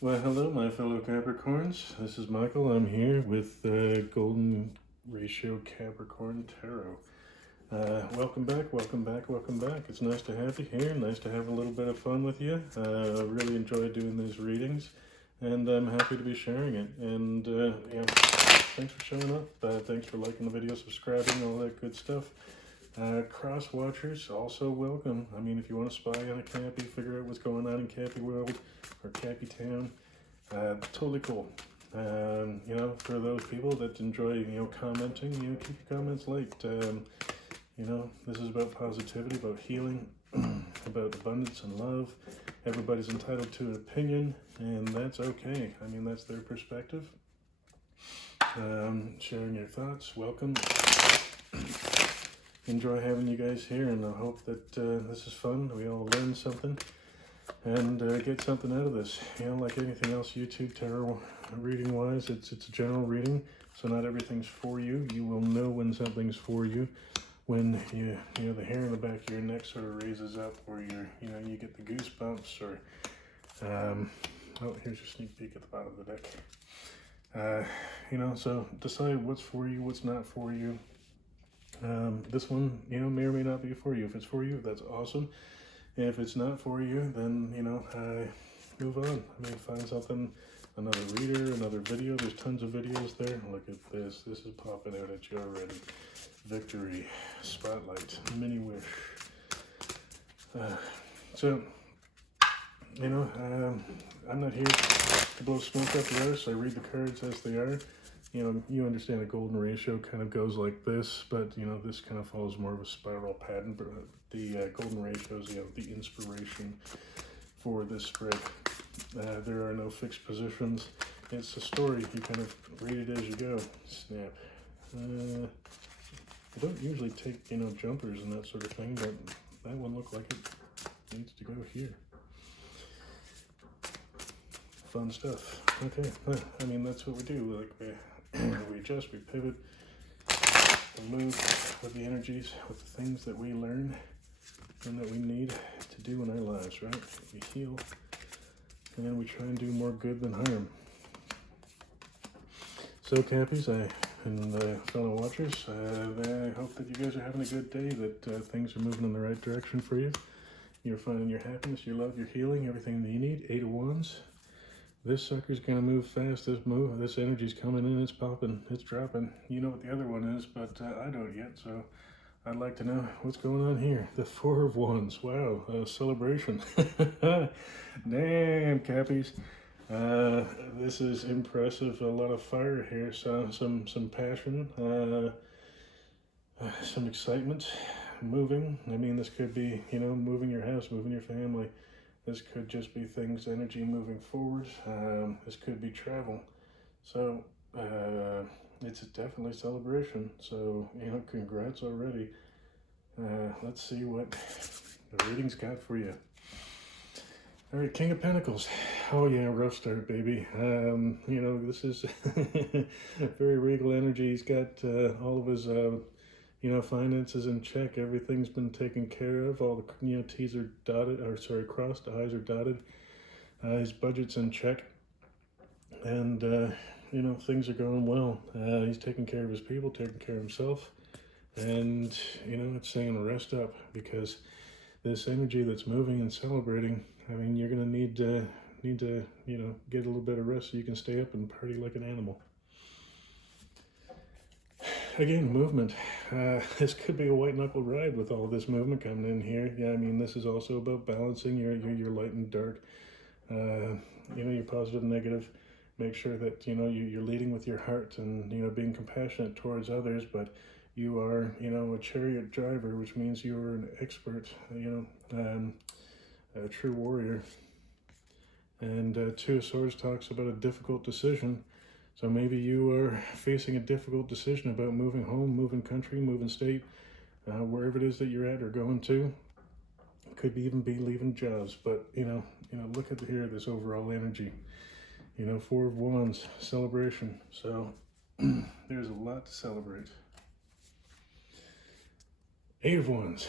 Well, hello, my fellow Capricorns. This is Michael. I'm here with Golden Ratio Capricorn Tarot. Welcome back, welcome back, welcome back. It's nice to have you here. Nice to have a little bit of fun with you. I really enjoy doing these readings, and I'm happy to be sharing it. And yeah, thanks for showing up. Thanks for liking the video, subscribing, all that good stuff. Cross watchers, also welcome. I mean, if you want to spy on a Cappy, figure out what's going on in Cappy World or Cappy Town, totally cool. You know, for those people that enjoy, commenting, keep your comments light. You know, this is about positivity, about healing, about abundance and love. Everybody's entitled to an opinion, and that's okay. I mean, that's their perspective. Sharing your thoughts, welcome. Enjoy having you guys here, and I hope that this is fun. We all learn something and get something out of this. You know, like anything else YouTube tarot reading wise, it's a general reading, so not everything's for you. You will know when something's for you when you know the hair in the back of your neck sort of raises up, or you get the goosebumps, or oh, here's a sneak peek at the bottom of the deck. You know, so decide what's for you, what's not for you. This one, may or may not be for you. If it's for you, that's awesome. If it's not for you, then, move on. I mean, find something, another reader, another video. There's tons of videos there. Look at this. This is popping out at you already. Victory, spotlight, mini wish. So, I'm not here to blow smoke up your arse. I read the cards as they are. You understand a golden ratio kind of goes like this, but, this kind of follows more of a spiral pattern. But the golden ratio is, the inspiration for this spread. There are no fixed positions. It's a story. You kind of read it as you go. Snap. I don't usually take, jumpers and that sort of thing, but that one looked like it needs to go here. Fun stuff. Okay, I mean, that's what we do. Like, we adjust, we pivot, we move with the energies, with the things that we learn and that we need to do in our lives, right? We heal, and then we try and do more good than harm. So, Cappies, and fellow watchers, I hope that you guys are having a good day, that things are moving in the right direction for you. You're finding your happiness, your love, your healing, everything that you need. 8 of Wands. This sucker's gonna move fast. This energy's coming in, it's popping, it's dropping. You know what the other one is, but I don't yet, so I'd like to know what's going on here. The 4 of Wands. Wow, celebration. Damn, Cappies. This is impressive. A lot of fire here, so some passion, some excitement, moving. I mean, this could be, moving your house, moving your family. This could just be things, energy moving forward. This could be travel. So it's definitely celebration. So, congrats already. Let's see what the reading's got for you. All right, King of Pentacles. Oh yeah, rough start, baby. This is very regal energy. He's got all of his finances in check. Everything's been taken care of. All the T's are dotted, or sorry, crossed. The I's are dotted. His budget's in check, and things are going well. He's taking care of his people, taking care of himself, and it's saying rest up, because this energy that's moving and celebrating. I mean, you're gonna need to get a little bit of rest so you can stay up and party like an animal. Again, movement. This could be a white-knuckled ride with all this movement coming in here. Yeah, I mean, this is also about balancing your light and dark, your positive and negative. Make sure that, you're leading with your heart and, being compassionate towards others, but you are, a chariot driver, which means you are an expert, a true warrior. And 2 of Swords talks about a difficult decision. So maybe you are facing a difficult decision about moving home, moving country, moving state, wherever it is that you're at or going to. Could even be leaving jobs, but look at here, this overall energy. 4 of Wands, celebration. So there's a lot to celebrate. 8 of Wands,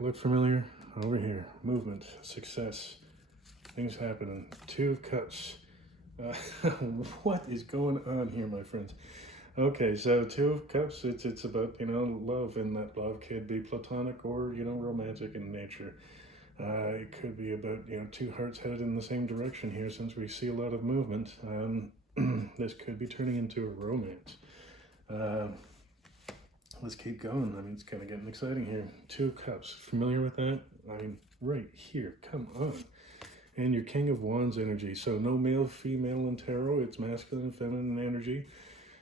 look familiar? Over here, movement, success, things happening. 2 of Cups, What is going on here, my friends? Okay, so Two of Cups, it's about, love, and that love could be platonic or, romantic in nature. It could be about, two hearts headed in the same direction here, since we see a lot of movement. This could be turning into a romance. Let's keep going. I mean, it's kind of getting exciting here. Two of Cups, familiar with that? I mean, right here, come on. And your King of Wands energy. So no male, female in tarot. It's masculine and feminine energy.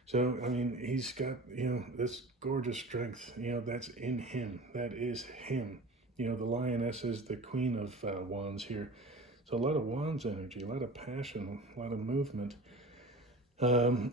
So, I mean, he's got, this gorgeous strength, that's in him. That is him. The lioness is the queen of wands here. So a lot of wands energy, a lot of passion, a lot of movement. So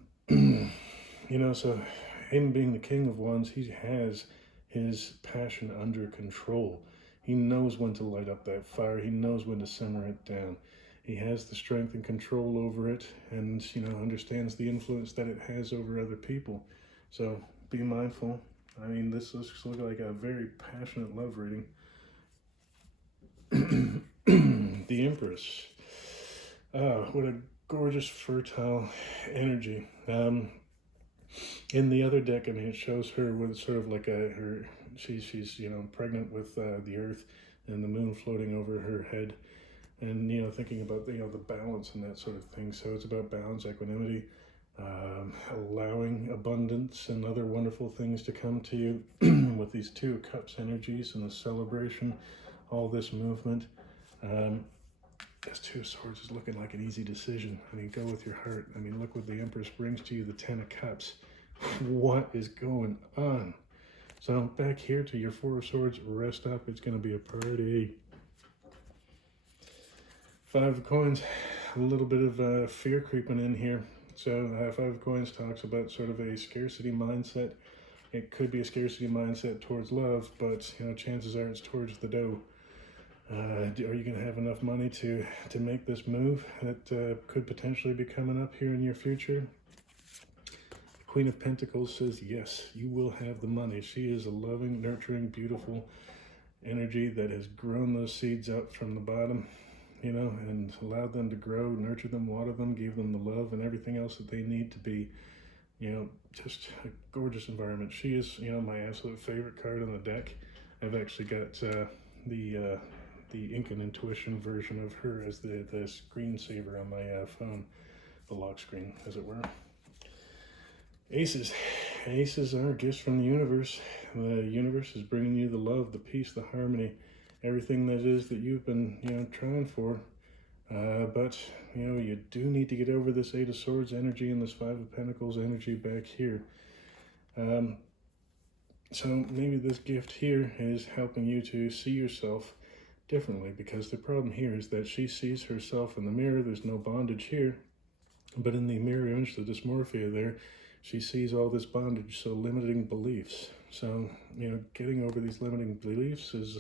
him being the king of wands, he has his passion under control. He knows when to light up that fire. He knows when to simmer it down. He has the strength and control over it, and understands the influence that it has over other people. So be mindful. I mean, this looks like a very passionate love reading. The Empress. What a gorgeous, fertile energy. In the other deck, I mean, it shows her with sort of like she's pregnant with the earth and the moon floating over her head, and thinking about the balance and that sort of thing. So it's about balance, equanimity, allowing abundance and other wonderful things to come to you with these Two of Cups energies and the celebration, all this movement. This Two of Swords is looking like an easy decision. I mean, go with your heart. I mean, look what the Empress brings to you, the Ten of Cups. What is going on? So back here to your Four of Swords, rest up. It's going to be a party. Five of Coins, a little bit of fear creeping in here. So Five of Coins talks about sort of a scarcity mindset. It could be a scarcity mindset towards love, but chances are it's towards the dough. Are you going to have enough money to make this move that could potentially be coming up here in your future? Queen of Pentacles says yes, you will have the money. She is a loving, nurturing, beautiful energy that has grown those seeds up from the bottom, and allowed them to grow, nurture them, water them, gave them the love and everything else that they need to be, just a gorgeous environment. She is, my absolute favorite card on the deck. I've actually got the Ink and Intuition version of her as the screensaver on my phone, the lock screen, as it were. Aces. Aces are gifts from the universe. The universe is bringing you the love, the peace, the harmony, everything that is that you've been, trying for. But, you do need to get over this Eight of Swords energy and this Five of Pentacles energy back here. So maybe this gift here is helping you to see yourself differently, because the problem here is that she sees herself in the mirror. There's no bondage here, but in the mirror image, the dysmorphia there, she sees all this bondage, so limiting beliefs. So, getting over these limiting beliefs is,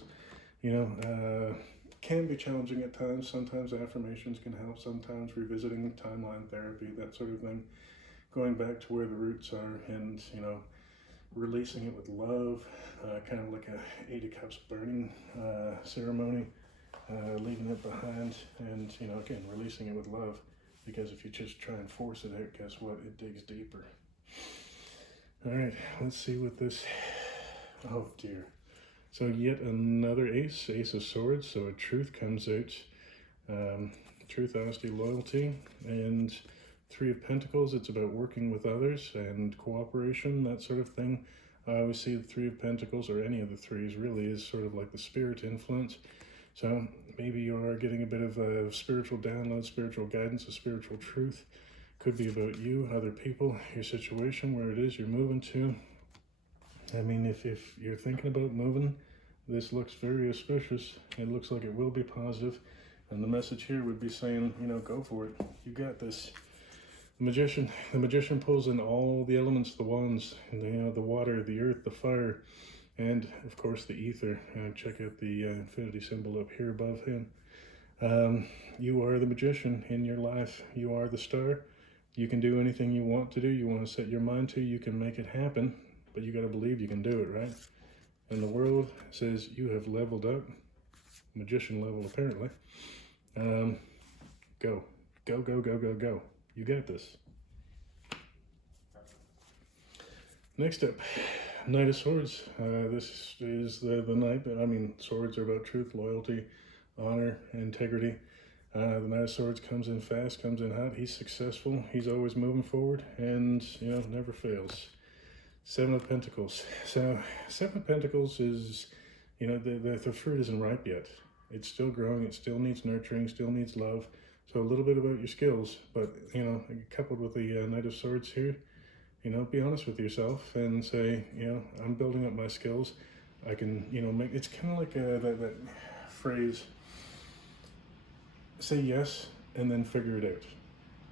can be challenging at times. Sometimes affirmations can help, sometimes revisiting timeline therapy, that sort of thing, going back to where the roots are and, releasing it with love, kind of like a Eight of Cups burning ceremony, leaving it behind, and again, releasing it with love, because if you just try and force it out, guess what, it digs deeper. All right, let's see what this, oh dear. So yet another ace of swords, so a truth comes out, truth, honesty, loyalty, and Three of Pentacles, it's about working with others and cooperation, that sort of thing. I always see the Three of Pentacles, or any of the threes, really is sort of like the spirit influence. So maybe you are getting a bit of a spiritual download, spiritual guidance, a spiritual truth. Could be about you, other people, your situation, where it is you're moving to. I mean, if you're thinking about moving, this looks very auspicious. It looks like it will be positive. And the message here would be saying, go for it. You got this. The magician pulls in all the elements, the wands, and the water, the earth, the fire, and of course the ether. Check out the infinity symbol up here above him. You are the magician in your life. You are the star. You can do anything you want to do. You want to set your mind to, you can make it happen, but you got to believe you can do it, right? And the world says you have leveled up, magician level apparently. Go, go, go, go, go, go. You got this. Next up, Knight of Swords. This is the knight. I mean, swords are about truth, loyalty, honor, integrity. The Knight of Swords comes in fast, comes in hot. He's successful. He's always moving forward, and never fails. Seven of Pentacles. So Seven of Pentacles is, the fruit isn't ripe yet. It's still growing. It still needs nurturing. Still needs love. So a little bit about your skills, but coupled with the Knight of Swords here. Be honest with yourself and say, I'm building up my skills. I can, make, it's kind of like that phrase, say yes and then figure it out,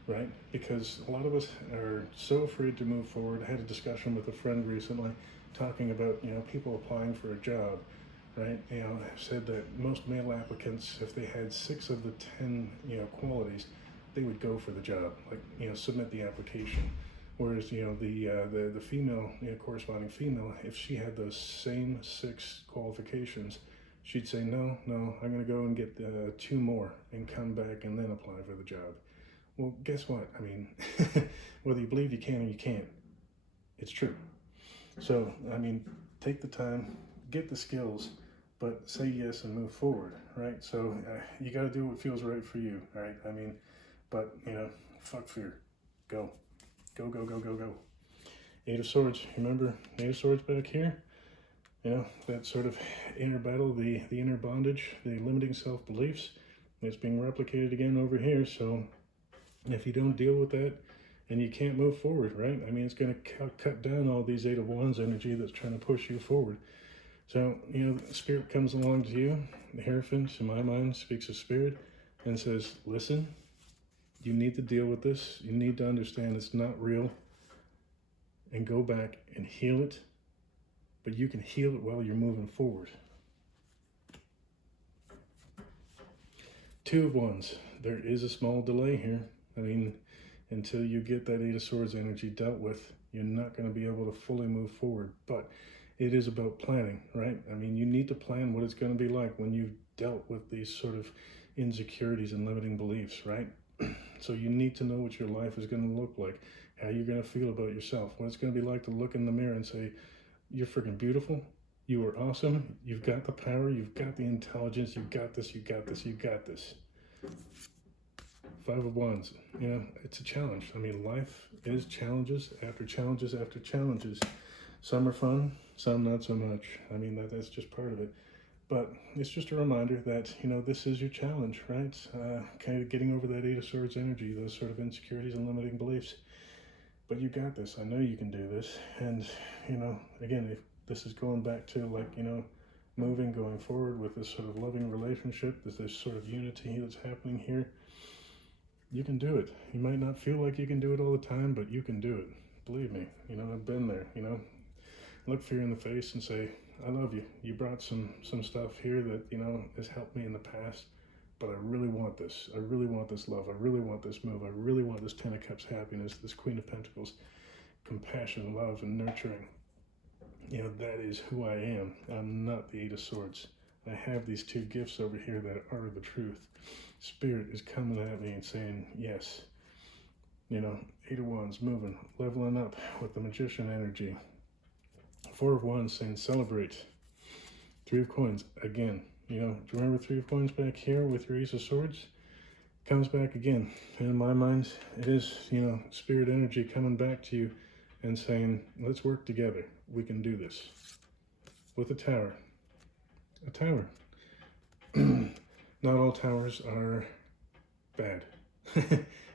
right? Because a lot of us are so afraid to move forward. I had a discussion with a friend recently talking about, people applying for a job, right? Said that most male applicants, if they had 6 of the 10, qualities, they would go for the job, like, submit the application. Whereas, the female, corresponding female, if she had those same 6 qualifications, she'd say, no, I'm going to go and get 2 more and come back and then apply for the job. Well, guess what? I mean, whether you believe you can or you can't, it's true. So, I mean, take the time, get the skills, but say yes and move forward, right? So you got to do what feels right for you, right? I mean, but, fuck fear. Go. Go, go, go, go, go. 8 of Swords. Remember, 8 of Swords back here? That sort of inner battle, the inner bondage, the limiting self-beliefs. It's being replicated again over here. So if you don't deal with that, and you can't move forward, right? I mean, it's going to cut down all these 8 of Wands energy that's trying to push you forward. So, Spirit comes along to you. The Hierophant, in my mind, speaks of Spirit and says, listen, you need to deal with this. You need to understand it's not real. And go back and heal it. But you can heal it while you're moving forward. 2 of Wands. There is a small delay here. I mean, until you get that 8 of Swords energy dealt with, you're not going to be able to fully move forward. But it is about planning, right? I mean, you need to plan what it's going to be like when you've dealt with these sort of insecurities and limiting beliefs, right? So you need to know what your life is going to look like, how you're going to feel about yourself, what it's going to be like to look in the mirror and say, you're freaking beautiful, you are awesome, you've got the power, you've got the intelligence, you've got this, you got this, you got this. 5 of Wands, it's a challenge. I mean, life is challenges after challenges after challenges. Some are fun, some not so much. I mean, that's just part of it. But it's just a reminder that, this is your challenge, right? Kind of getting over that 8 of Swords energy, those sort of insecurities and limiting beliefs. But you got this. I know you can do this. And, again, if this is going back to, moving, going forward with this sort of loving relationship, this sort of unity that's happening here, you can do it. You might not feel like you can do it all the time, but you can do it. Believe me, I've been there, Look fear in the face and say, I love you. You brought some stuff here that, has helped me in the past, but I really want this. I really want this love. I really want this move. I really want this 10 of Cups happiness, this Queen of Pentacles, compassion, love, and nurturing. That is who I am. I'm not the 8 of Swords. I have these 2 gifts over here that are the truth. Spirit is coming at me and saying, yes. 8 of Wands, moving, leveling up with the Magician energy. 4 of Wands saying celebrate. 3 of Coins, again. Do you remember 3 of Coins back here with your Ace of Swords? Comes back again. And in my mind, it is, Spirit energy coming back to you and saying, let's work together. We can do this. With a Tower. A Tower. Not all towers are bad.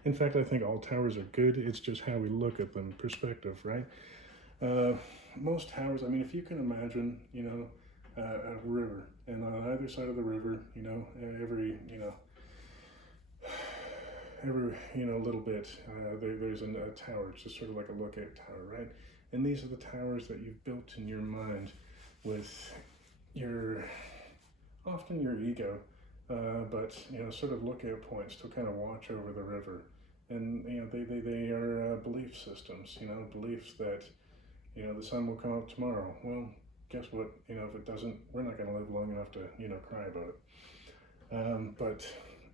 In fact, I think all towers are good. It's just how we look at them, perspective, right? Most towers, I mean, if you can imagine, a river, and on either side of the river, every little bit, there's a tower. It's just sort of like a lookout tower, right? And these are the towers that you've built in your mind with often your ego, but, sort of lookout points to kind of watch over the river. And, they are belief systems, beliefs that, the sun will come up tomorrow. Well, guess what? If it doesn't, we're not going to live long enough to, cry about it. But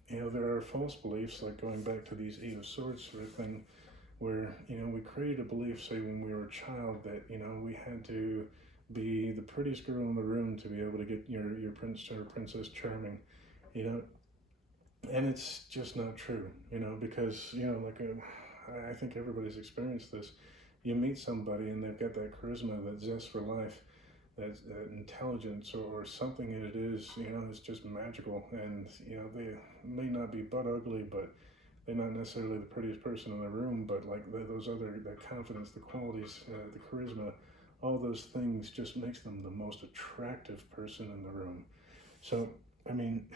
you know, there are false beliefs, like going back to these Eight of Swords sort of thing, where, you know, we create a belief, say when we were a child, that, you know, we had to be the prettiest girl in the room to be able to get your prince or princess charming, you know, and it's just not true, you know, because, you know, like I think everybody's experienced this. You meet somebody and they've got that charisma, that zest for life, that intelligence, or something that it is, you know, it's just magical. And, you know, they may not be butt ugly, but they're not necessarily the prettiest person in the room, but like those other, that confidence, the qualities, the charisma, all those things just makes them the most attractive person in the room. So, I mean,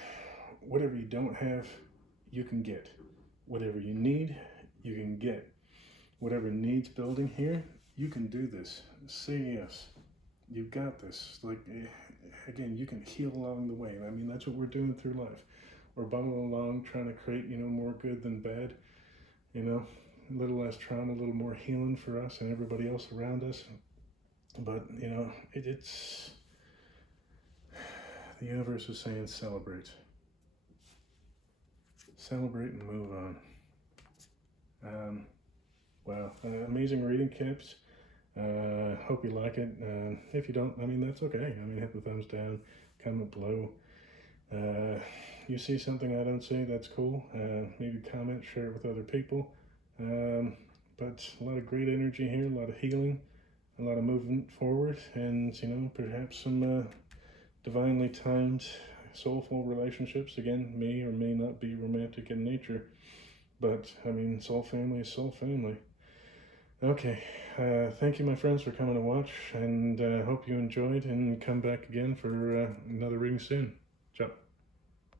whatever you don't have, you can get. Whatever you need, you can get. Whatever needs building here, you can do this. Say yes. You've got this. Like, again, you can heal along the way. I mean, that's what we're doing through life. We're bumbling along, trying to create, you know, more good than bad. You know, a little less trauma, a little more healing for us and everybody else around us. But, you know, it's the universe is saying celebrate. Celebrate and move on. Wow, amazing reading, Caps. Hope you like it. If you don't, I mean, that's okay. I mean, hit the thumbs down, comment below. You see something I don't see, that's cool. Maybe comment, share it with other people. But a lot of great energy here, a lot of healing, a lot of movement forward, and, you know, perhaps some divinely timed, soulful relationships. Again, may or may not be romantic in nature, but, I mean, soul family is soul family. Okay, thank you, my friends, for coming to watch, and hope you enjoyed, and come back again for another reading soon.